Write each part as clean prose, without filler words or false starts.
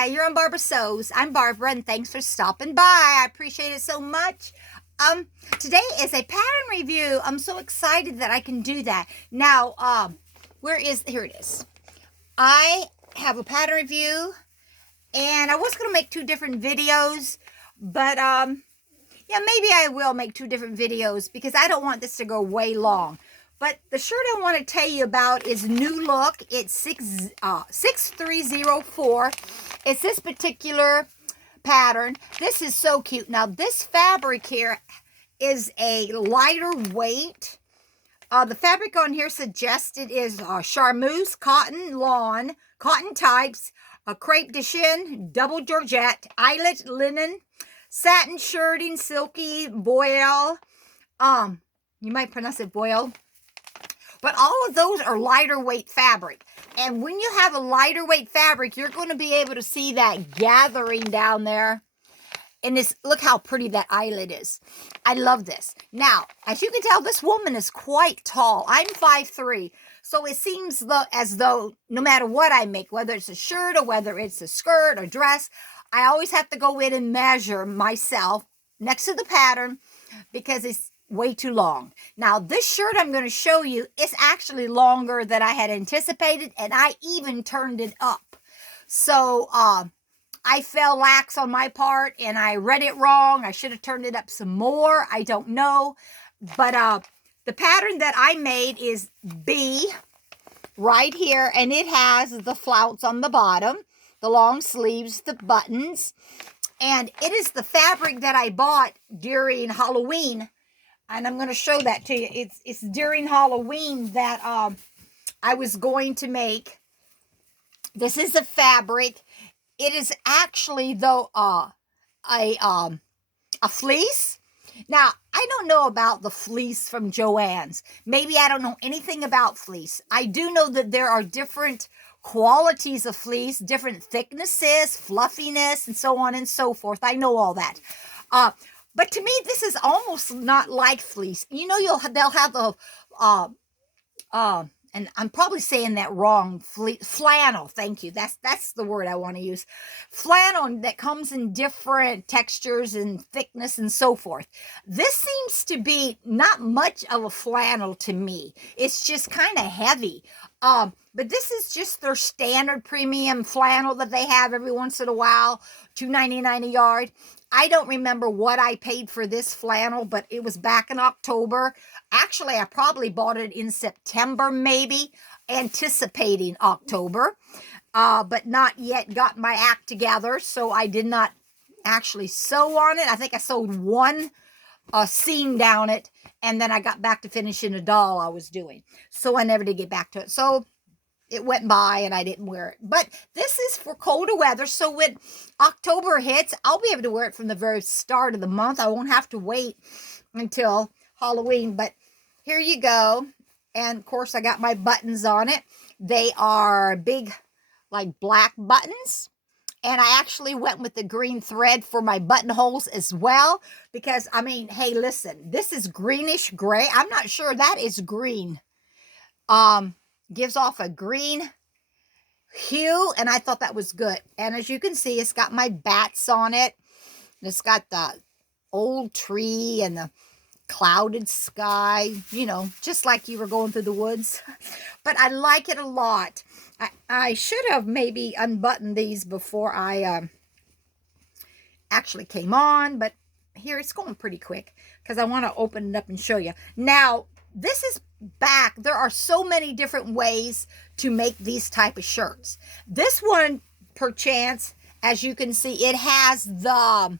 Hi, you're on Barbara Sews. I'm Barbara, and thanks for stopping by. I appreciate it so much. Today is a pattern review. I'm so excited that I can do that. Now, here it is. I have a pattern review, and I was going to make two different videos, but, yeah, maybe I will make two different videos because I don't want this to go way long. But the shirt I want to tell you about is New Look. It's 6304. It's this particular pattern. This is so cute. Now, this fabric here is a lighter weight. The fabric on here suggested is charmeuse, cotton, lawn, cotton types, crepe de chine, double georgette, eyelet linen, satin shirting, silky voile. You might pronounce it voile. But all of those are lighter weight fabric. And when you have a lighter weight fabric, you're going to be able to see that gathering down there. And this, look how pretty that eyelet is. I love this. Now, as you can tell, this woman is quite tall. I'm 5'3". So it seems as though no matter what I make, whether it's a shirt or whether it's a skirt or dress, I always have to go in and measure myself next to the pattern because it's way too long. Now, this shirt I'm going to show you is actually longer than I had anticipated, and I even turned it up. So, I fell lax on my part, and I read it wrong. I should have turned it up some more. I don't know. But, the pattern that I made is B right here, and it has the flounce on the bottom, the long sleeves, the buttons, and it is the fabric that I bought during Halloween. And I'm going to show that to you. It's during Halloween that I was going to make. This is the fabric. It is actually, though, a fleece. Now, I don't know about the fleece from Joann's. Maybe I don't know anything about fleece. I do know that there are different qualities of fleece, different thicknesses, fluffiness, and so on and so forth. I know all that. But to me, this is almost not like fleece. You know, they'll have the, and I'm probably saying that wrong, flannel, thank you. That's the word I want to use. Flannel that comes in different textures and thickness and so forth. This seems to be not much of a flannel to me. It's just kind of heavy. But this is just their standard premium flannel that they have every once in a while, $2.99 a yard. I don't remember what I paid for this flannel, but it was back in October. Actually, I probably bought it in September, maybe, anticipating October, but not yet got my act together, so I did not actually sew on it. I think I sewed one seam down it, and then I got back to finishing a doll I was doing, so I never did get back to it. So it went by and I didn't wear it. But this is for colder weather. So when October hits, I'll be able to wear it from the very start of the month. I won't have to wait until Halloween. But here you go. And of course, I got my buttons on it. They are big, like black buttons. And I actually went with the green thread for my buttonholes as well. Because, I mean, hey, listen, this is greenish gray. I'm not sure that is green. Gives off a green hue, and I thought that was good. And as you can see, it's got my bats on it. It's got the old tree and the clouded sky, you know, just like you were going through the woods. But I like it a lot. I should have maybe unbuttoned these before I actually came on, but here it's going pretty quick because I want to open it up and show you. Now, this is back. There are so many different ways to make these type of shirts. This one, perchance, as you can see, it has the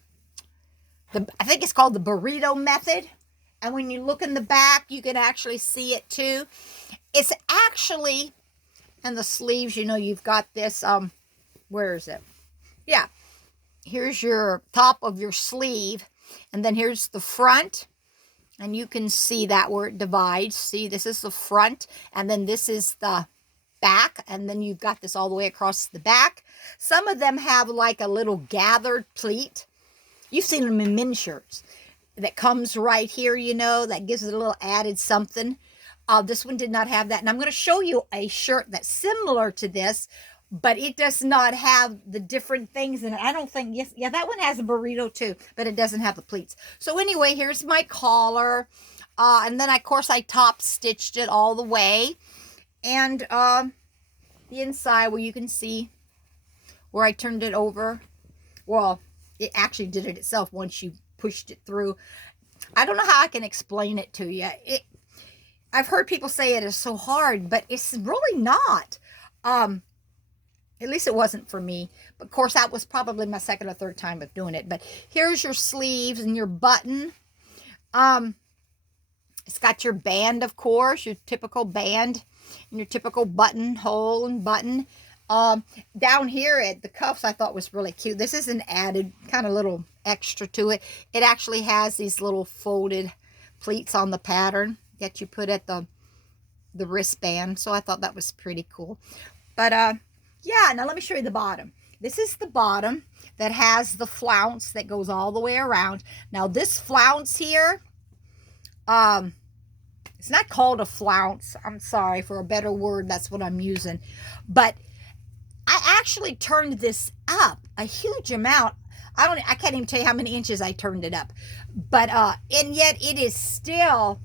I think it's called the burrito method. And when you look in the back, you can actually see it too. It's actually, and the sleeves, you know, you've got this, where is it? Yeah. Here's your top of your sleeve. And then here's the front. And you can see that where it divides. See, this is the front, and then this is the back, and then you've got this all the way across the back. Some of them have like a little gathered pleat. You've seen them in men's shirts. That comes right here, you know, that gives it a little added something. This one did not have that. And I'm going to show you a shirt that's similar to this, but it does not have the different things in it. I don't think, yes, yeah, that one has a burrito too, but it doesn't have the pleats. So anyway, here's my collar. And then, of course, I top stitched it all the way. And the inside, where you can see where I turned it over. Well, it actually did it itself once you pushed it through. I don't know how I can explain it to you. I've heard people say it is so hard, but it's really not. At least it wasn't for me. But of course, that was probably my second or third time of doing it. But here's your sleeves and your button. It's got your band, of course, your typical band and your typical buttonhole and button. Down here at the cuffs, I thought was really cute. This is an added kind of little extra to it. It actually has these little folded pleats on the pattern that you put at the wristband. So I thought that was pretty cool. But yeah, now let me show you the bottom. This is the bottom that has the flounce that goes all the way around. Now this flounce here, it's not called a flounce. I'm sorry for a better word. That's what I'm using. But I actually turned this up a huge amount. I can't even tell you how many inches I turned it up. But and yet it is still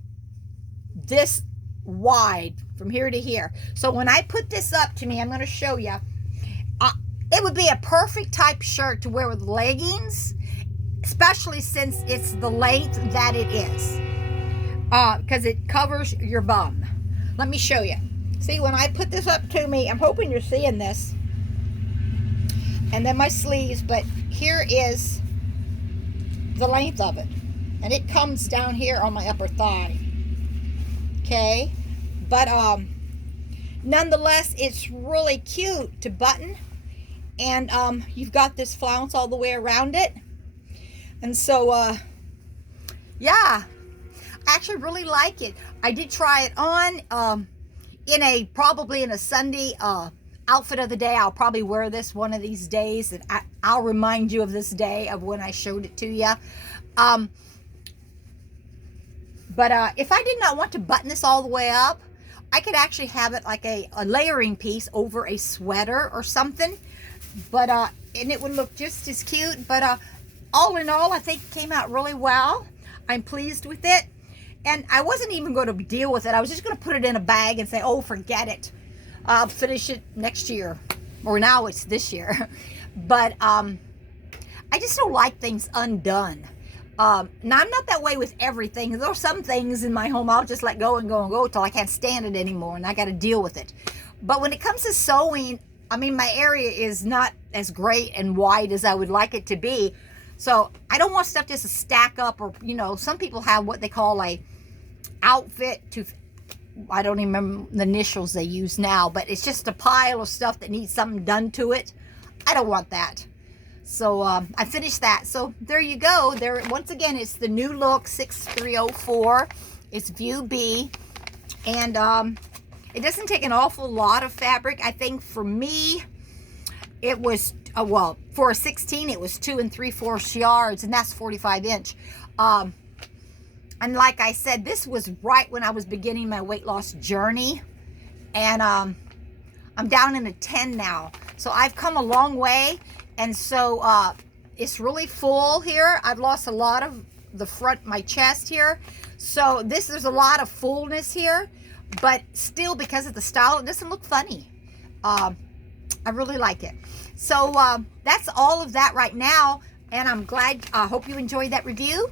this wide from here to here. So when I put this up to me, I'm going to show you. It would be a perfect type shirt to wear with leggings, especially since it's the length that it is. Because it covers your bum. Let me show you. See, when I put this up to me, I'm hoping you're seeing this. And then my sleeves, but here is the length of it. And it comes down here on my upper thigh. Okay? But nonetheless, it's really cute to button. And you've got this flounce all the way around it. And so, yeah. I actually really like it. I did try it on probably in a Sunday outfit of the day. I'll probably wear this one of these days, and I'll remind you of this day of when I showed it to you. But if I did not want to button this all the way up, I could actually have it like a layering piece over a sweater or something. But and it would look just as cute. But all in all, I think it came out really well. I'm pleased with it. And I wasn't even going to deal with it. I was just going to put it in a bag and say, oh, forget it. I'll finish it next year. Or now it's this year. But I just don't like things undone. Now, I'm not that way with everything. There are some things in my home I'll just let go and go and go till I can't stand it anymore. And I got to deal with it. But when it comes to sewing, I mean, my area is not as great and wide as I would like it to be. So I don't want stuff just to stack up, or, you know, some people have what they call a outfit to, I don't even remember the initials they use now, but it's just a pile of stuff that needs something done to it. I don't want that. So I finished that. So there you go. There, once again, it's the New Look 6304. It's View B. And it doesn't take an awful lot of fabric. I think for me, it was, well, for a 16, it was 2 3/4 yards, and that's 45 inch. And like I said, this was right when I was beginning my weight loss journey. And I'm down in a 10 now. So I've come a long way. And so it's really full here. I've lost a lot of the front, my chest here. So there's a lot of fullness here. But still, because of the style, it doesn't look funny. I really like it. So that's all of that right now. And I'm glad, I hope you enjoyed that review.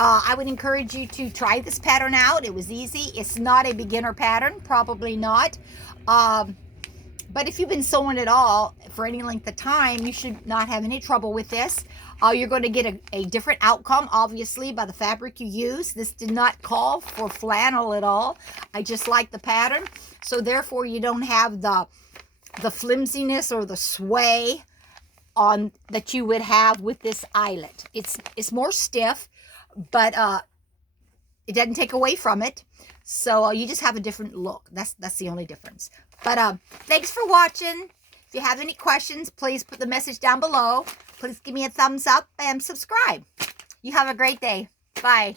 I would encourage you to try this pattern out. It was easy. It's not a beginner pattern, probably not. But if you've been sewing at all for any length of time, you should not have any trouble with this. You're going to get a different outcome, obviously, by the fabric you use. This did not call for flannel at all. I just like the pattern. So therefore, you don't have the flimsiness or the sway on that you would have with this eyelet. It's more stiff, but it doesn't take away from it. So you just have a different look. That's the only difference. But thanks for watching. If you have any questions, please put the message down below. Please give me a thumbs up and subscribe. You have a great day. Bye.